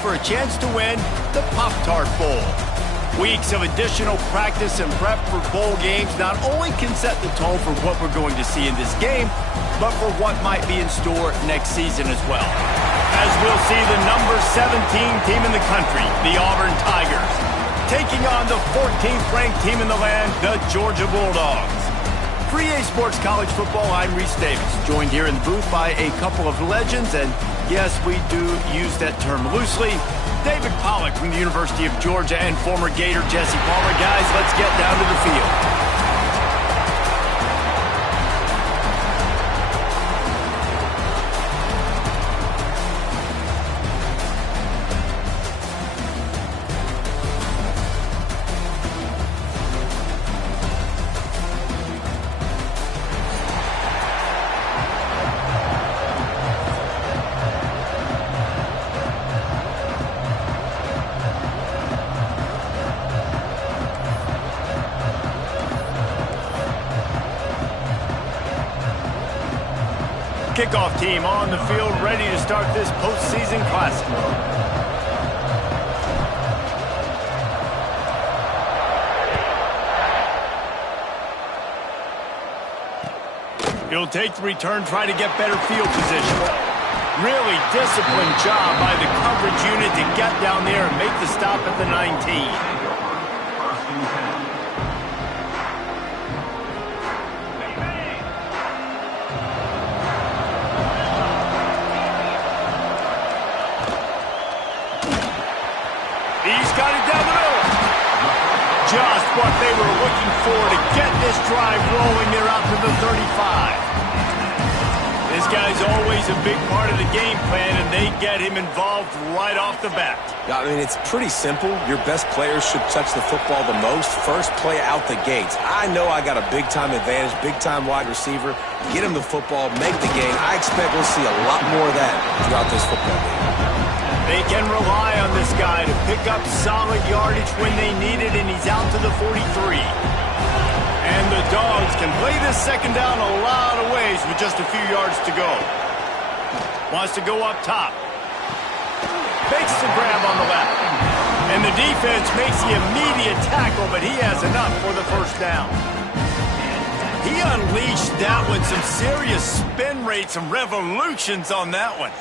for a chance to win the Pop-Tart Bowl. Weeks of additional practice and prep for bowl games not only can set the tone for what we're going to see in this game, but for what might be in store next season as well. As we'll see the number 17 team in the country, the Auburn Tigers, taking on the 14th ranked team in the land, the Georgia Bulldogs. For EA Sports College Football, I'm Reese Davis, joined here in the booth by a couple of legends, and yes, we do use that term loosely. David Pollack from the University of Georgia and former Gator Jesse Palmer. Guys, let's get down to the field. Kickoff team on the field, ready to start this postseason classic. He'll take the return, try to get better field position. Really disciplined job by the coverage unit to get down there and make the stop at the 19. He's got it down the middle. Just what they were looking for to get this drive rolling. They're out to the 35. This guy's always a big part of the game plan, and they get him involved right off the bat. I mean, it's pretty simple. Your best players should touch the football the most. First play out the gates. I know I got a big-time advantage, big-time wide receiver. Get him the football, make the game. I expect we'll see a lot more of that throughout this football game. They can rely on this guy to pick up solid yardage when they need it, and he's out to the 43. And the Dogs can play this second down a lot of ways with just a few yards to go. Wants to go up top. Makes the grab on the left. And the defense makes the immediate tackle, but he has enough for the first down. He unleashed that with some serious spin rates and revolutions on that one.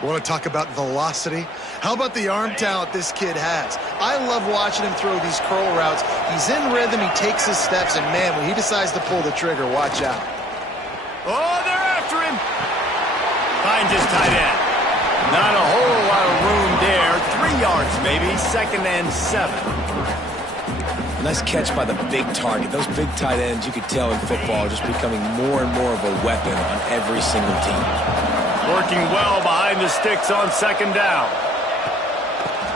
Want to talk about velocity? How about the arm talent this kid has? I love watching him throw these curl routes. He's in rhythm, he takes his steps, and man, when he decides to pull the trigger, watch out. Oh, they're after him. Finds his tight end. Not a whole lot of room there. 3 yards maybe, 2nd and 7. Nice catch by the big target. Those big tight ends, you could tell in football, are just becoming more and more of a weapon on every single team. Working well behind the sticks on 2nd down.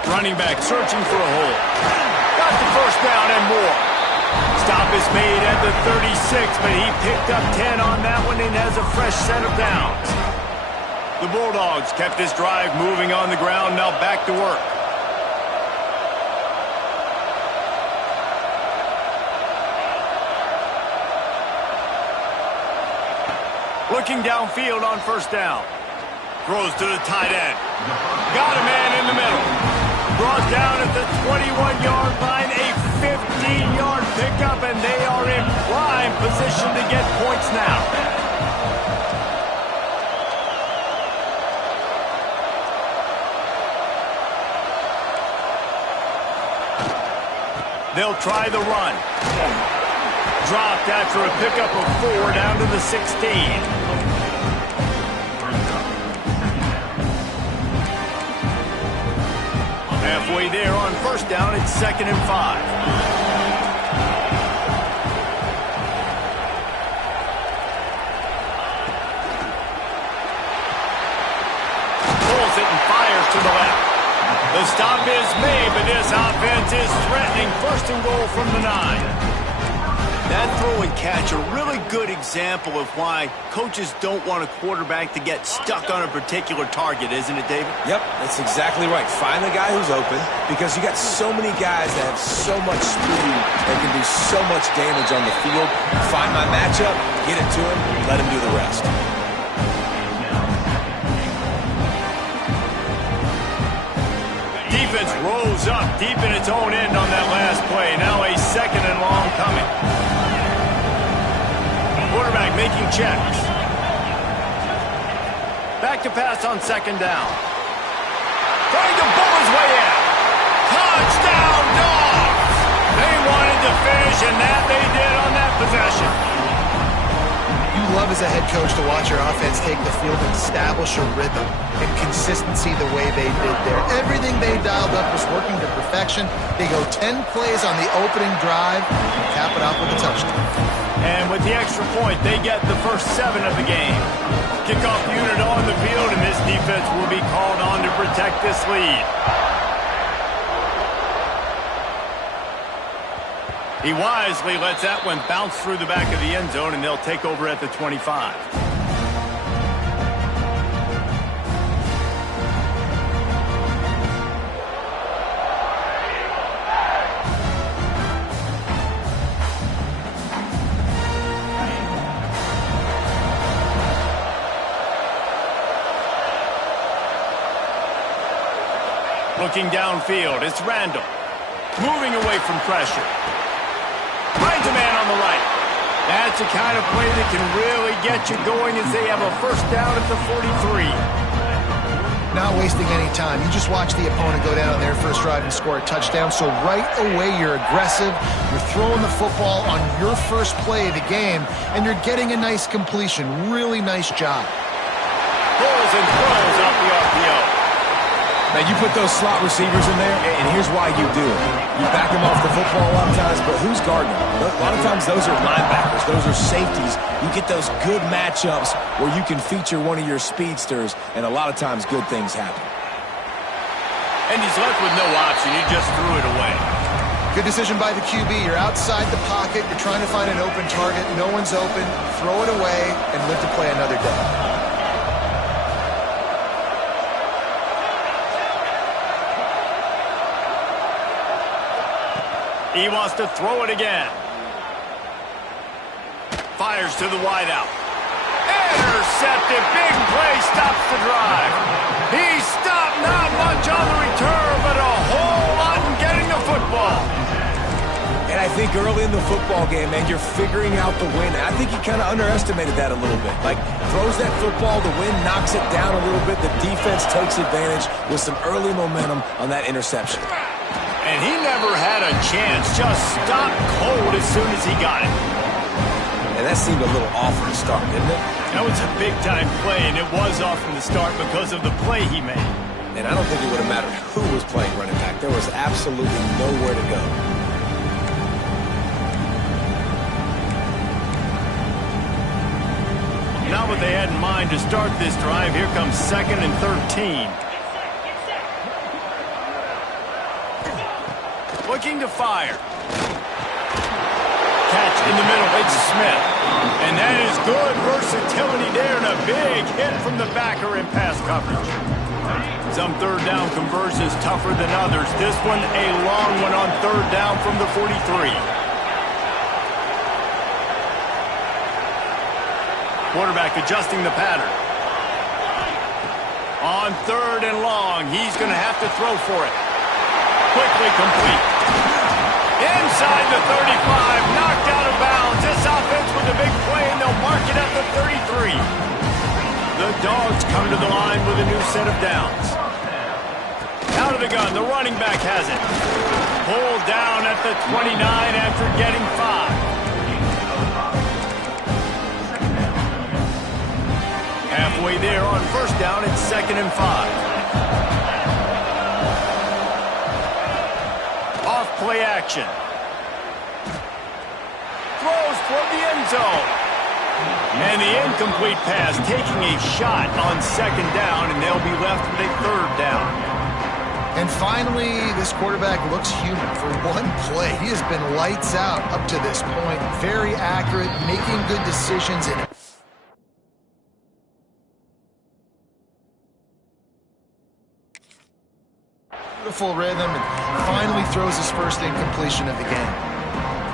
Running back searching for a hole. Got the first down and more. Stop is made at the 36, but he picked up 10 on that one and has a fresh set of downs. The Bulldogs kept this drive moving on the ground, now back to work. Looking downfield on 1st down. Throws to the tight end. Got a man in the middle. Brought down at the 21-yard line. A 15-yard pickup, and they are in prime position to get points now. They'll try the run. Dropped after a pickup of 4 down to the 16. Halfway there on 1st down, it's 2nd and 5. Pulls it and fires to the left. The stop is made, but this offense is threatening. 1st and goal from the 9. That throw and catch, a really good example of why coaches don't want a quarterback to get stuck on a particular target, isn't it, David? Yep, that's exactly right. Find the guy who's open, because you got so many guys that have so much speed that can do so much damage on the field. Find my matchup, get it to him, let him do the rest. defense rose up deep in its own end on that last play. Now a 2nd and long coming. Quarterback making checks. Back to pass on 2nd down. Trying to bowl his way in. Touchdown, Dogs! They wanted to finish, and that they did on that possession. You love as a head coach to watch your offense take the field and establish a rhythm and consistency the way they did there. Everything they dialed up was working to perfection. They go 10 plays on the opening drive and cap it off with a touchdown. And with the extra point, they get the first 7 of the game. Kickoff unit on the field, and this defense will be called on to protect this lead. He wisely lets that one bounce through the back of the end zone, and they'll take over at the 25. Looking downfield, it's Randall. Moving away from pressure. Finds a man on the right. That's the kind of play that can really get you going as they have a 1st down at the 43. Not wasting any time. You just watch the opponent go down on their first drive and score a touchdown. So right away, you're aggressive. You're throwing the football on your first play of the game, and you're getting a nice completion. Really nice job. Pulls and throws out the RPO. Now, you put those slot receivers in there, and here's why you do it. You back them off the football a lot of times, but who's guarding them? A lot of times those are linebackers. Those are safeties. You get those good matchups where you can feature one of your speedsters, and a lot of times good things happen. And he's left with no option. He just threw it away. Good decision by the QB. You're outside the pocket. You're trying to find an open target. No one's open. Throw it away and live to play another day. He wants to throw it again. Fires to the wideout. Intercepted. Big play stops the drive. He stopped, not much on the return, but a whole lot in getting the football. And I think early in the football game, man, you're figuring out the wind. I think he kind of underestimated that a little bit. Like, throws that football, the wind knocks it down a little bit. The defense takes advantage with some early momentum on that interception. And he never had a chance, just stopped cold as soon as he got it. And that seemed a little off from the start, didn't it? That was a big-time play, and it was off from the start because of the play he made. And I don't think it would have mattered who was playing running back. There was absolutely nowhere to go. Not what they had in mind to start this drive. Here comes 2nd and 13. Looking to fire. Catch in the middle. It's Smith. And that is good versatility there, and a big hit from the backer in pass coverage. Some 3rd down conversions tougher than others. This one a long one on 3rd down from the 43. Quarterback adjusting the pattern. On 3rd and long, he's going to have to throw for it. Quickly complete. Inside the 35, knocked out of bounds. This offense with a big play, and they'll mark it at the 33. The Dogs come to the line with a new set of downs. Out of the gun, the running back has it. Pulled down at the 29 after getting 5. Halfway there on 1st down, it's 2nd and 5. Play action. Throws toward the end zone. And the incomplete pass taking a shot on 2nd down, and they'll be left with a 3rd down. And finally, this quarterback looks human for one play. He has been lights out up to this point. Very accurate, making good decisions, and beautiful rhythm, and finally throws his first incompletion of the game.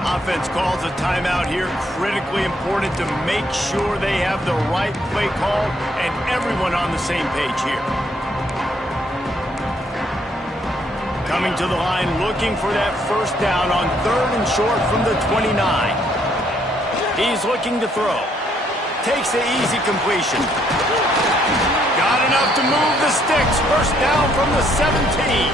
Offense calls a timeout here. Critically important to make sure they have the right play call and everyone on the same page here. Coming to the line, looking for that first down on 3rd and short from the 29. He's looking to throw. Takes the easy completion. Got enough to move the sticks. First down from the 17.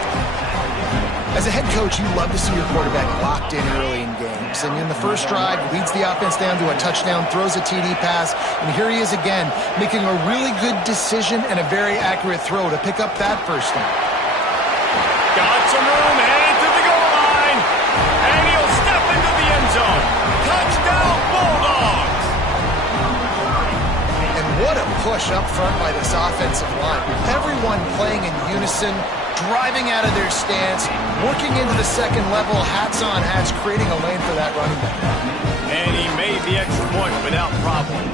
As a head coach, you love to see your quarterback locked in early in games. And in the first drive, leads the offense down to a touchdown, throws a TD pass, and here he is again, making a really good decision and a very accurate throw to pick up that first down. Got some room, headed to the goal line, and he'll step into the end zone. Touchdown, Bulldogs! And what a push up front by this offensive line. Everyone playing in unison, driving out of their stance, working into the second level, hats on hats, creating a lane for that running back. And he made the extra point without problem.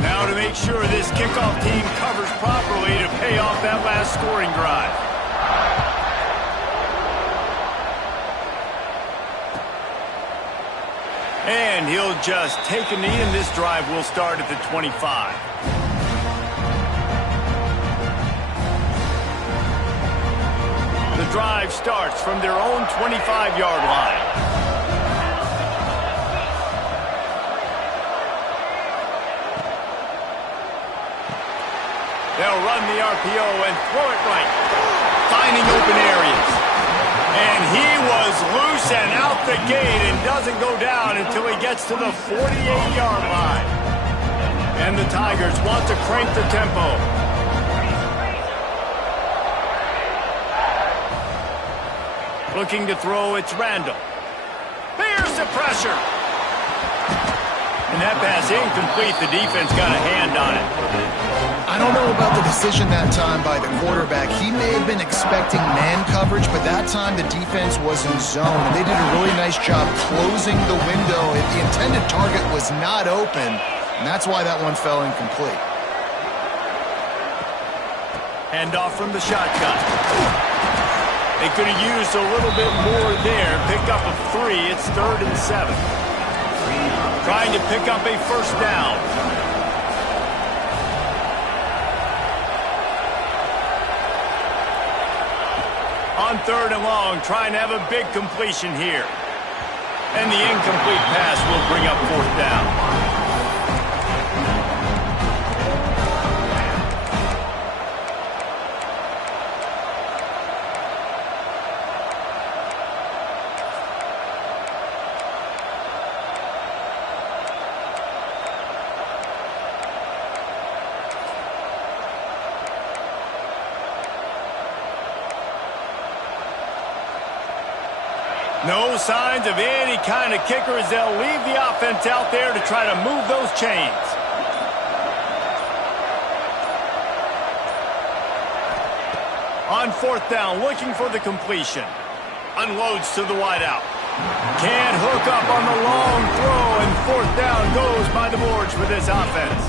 Now to make sure this kickoff team covers properly to pay off that last scoring drive. And he'll just take a knee, and this drive will start at the 25. The drive starts from their own 25-yard line. They'll run the RPO and throw it right, finding open areas. And he was loose and out the gate and doesn't go down until he gets to the 48-yard line. And the Tigers want to crank the tempo. Looking to throw, it's Randall. There's the pressure. And that pass incomplete. The defense got a hand on it. I don't know about the decision that time by the quarterback. He may have been expecting man coverage, but that time the defense was in zone. And they did a really nice job closing the window. If the intended target was not open, and that's why that one fell incomplete. Hand off from the shotgun. They could have used a little bit more there. Pick up a 3. It's 3rd and 7. Trying to pick up a first down. On 3rd and long, trying to have a big completion here. And the incomplete pass will bring up 4th down. No signs of any kind of kicker as they'll leave the offense out there to try to move those chains. On 4th down, looking for the completion. Unloads to the wideout. Can't hook up on the long throw, and 4th down goes by the boards for this offense.